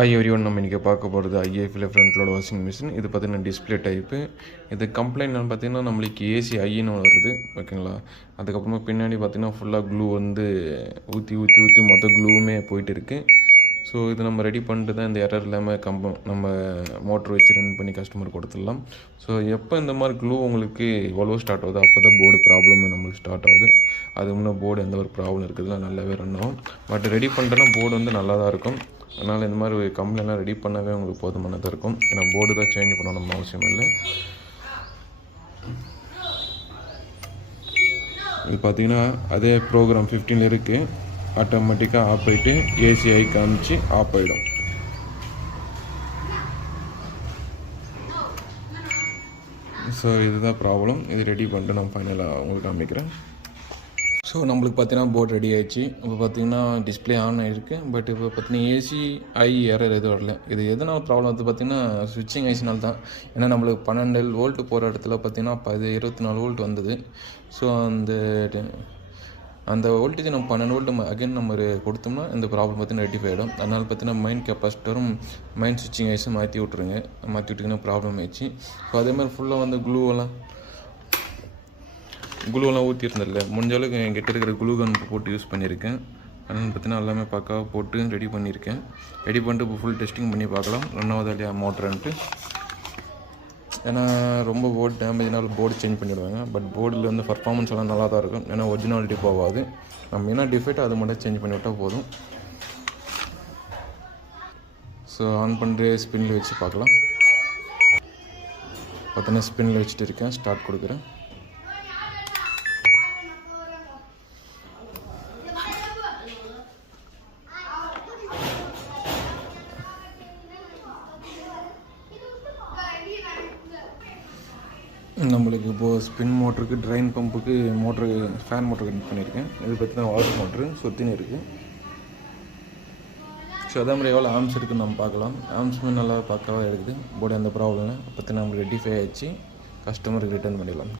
Everyone நம்ம இன்றைக்கி பார்க்க போகிறது ஐஏஎஃப்ல ஃப்ரண்ட் லோட் வாஷிங் மிஷின். இது பார்த்திங்கன்னா டிஸ்பிளே டைப்பு. இது கம்ப்ளைண்ட் பார்த்திங்கன்னா நம்மளுக்கு ஏசி ஐன்னு வருது, ஓகேங்களா. அதுக்கப்புறமா பின்னாடி பார்த்திங்கன்னா ஃபுல்லாக க்ளூ ஊற்றி மொத்த க்ளூவுமே போயிட்டு இருக்குது. ஸோ இது நம்ம ரெடி பண்ணிட்டு தான் இந்த எரர் இல்லாமல் நம்ம மோட்ரு வச்சு ரன் பண்ணி கஸ்டமர் கொடுத்துடலாம். ஸோ எப்போ இந்த மாதிரி க்ளூ உங்களுக்கு எவ்வளோ ஸ்டார்ட் ஆகுது அப்போ தான் போர்டு ப்ராப்ளமே நம்மளுக்கு ஸ்டார்ட் ஆகுது. அது முன்னே போர்டு எந்த ஒரு ப்ராப்ளம் இருக்குதுலாம் நல்லாவே ரன் ஆகும். பட் ரெடி பண்ணுறேன்னா போர்டு நல்லா தான் இருக்கும். அதனால் இந்த மாதிரி கம்ப்ளைண்ட்லாம் ரெடி பண்ணவே உங்களுக்கு போதுமானதாக இருக்கும். ஏன்னா போர்டு தான் சேஞ்ச் பண்ணணும் அவசியம் இல்லை. இது பார்த்திங்கன்னா அதே ப்ரோக்ராம் 15 இருக்குது. ஆட்டோமேட்டிக்காக ஆஃப் ஆகிட்டு ஏசிஐ காமிச்சு ஆஃப் ஆகிடும். ஸோ இதுதான் ப்ராப்ளம். இது ரெடி பண்ணிட்டு நான் ஃபைனலாக உங்களுக்கு காமிக்கிறேன். ஸோ நம்மளுக்கு பார்த்தீங்கன்னா போர்டு ரெடி ஆகிடுச்சு. இப்போ பார்த்தீங்கன்னா டிஸ்பிளே ஆன் ஆகிருக்கு. பட் இப்போ பார்த்தீங்கன்னா ஏசி எரர் எதுவும் வரல. இது எதனால் ப்ராப்ளம் வந்து பார்த்திங்கன்னா ஸ்விட்சிங் ஐசினால் தான். ஏன்னா நம்மளுக்கு 12 வோல்ட் போகிற இடத்துல பார்த்திங்கன்னா 24 வோல்ட் வந்தது. ஸோ அந்த வோல்டேஜ் நம்ம 12 வோல்ட் அகைன் நம்ம கொடுத்தோம்னா இந்த ப்ராப்ளம் பார்த்தீங்கன்னா ரெட்டிஃபை ஆகிடும். அதனால் பார்த்தீங்கன்னா மெயின் கெப்பாசிட்டரும் மெயின் ஸ்விட்சிங் ஐஸும் மாற்றி விட்டிங்கன்னா ப்ராப்ளம் ஆயிடுச்சு. ஸோ அதேமாதிரி ஃபுல்லாக வந்து க்ளூவெல்லாம் ஊற்றிருந்தில்ல, முடிஞ்ச அளவுக்கு என்கிட்ட இருக்கிற க்ளூகன் போட்டு யூஸ் பண்ணியிருக்கேன். அதனால் பார்த்தீங்கன்னா எல்லாமே பக்காவாக போட்டு ரெடி பண்ணியிருக்கேன். ரெடி பண்ணிட்டு இப்போ ஃபுல் டெஸ்டிங் பண்ணி பார்க்கலாம் ரன் ஆகுதா இல்லையா மோட்டருன்ட்டு. ஏன்னா ரொம்ப போர்டு டேமேஜ்னாலும் போர்டு சேஞ்ச் பண்ணிவிடுவாங்க. பட் போர்டில் வந்து பர்ஃபார்மன்ஸ் எல்லாம் நல்லா தான் இருக்கும். ஏன்னா ஒரிஜினாலிட்டி போகாது. நம்ம என்ன டிஃபெக்ட் அது மட்டும் சேஞ்ச் பண்ணிவிட்டால் போதும். ஸோ ஆன் பண்ணுற ஸ்பின்னில் வச்சு பார்க்கலாம். பார்த்தீங்கன்னா ஸ்பின்னில் வச்சுட்டு இருக்கேன். ஸ்டார்ட் கொடுக்குறேன். நம்மளுக்கு இப்போது ஸ்பின் மோட்டருக்கு ட்ரைன் பம்புக்கு ஃபேன் மோட்டர் கனெக்ட் பண்ணியிருக்கேன். இது பற்றி தான் வாட்டர் மோட்ரு சுற்றின்னு இருக்குது. ஸோ அதே மாதிரி எவ்வளோ ஆம்ஸ் இருக்குதுன்னு நம்ம பார்க்கலாம். ஆம்ஸுமே நல்லா பக்காவாக இருக்குது. போர்டு எந்த ப்ராப்ளம் இல்லை. பற்றி நம்மளுக்கு ரெட்டிஃபை ஆகிடுச்சு. கஸ்டமருக்கு ரிட்டர்ன் பண்ணிடலாம்.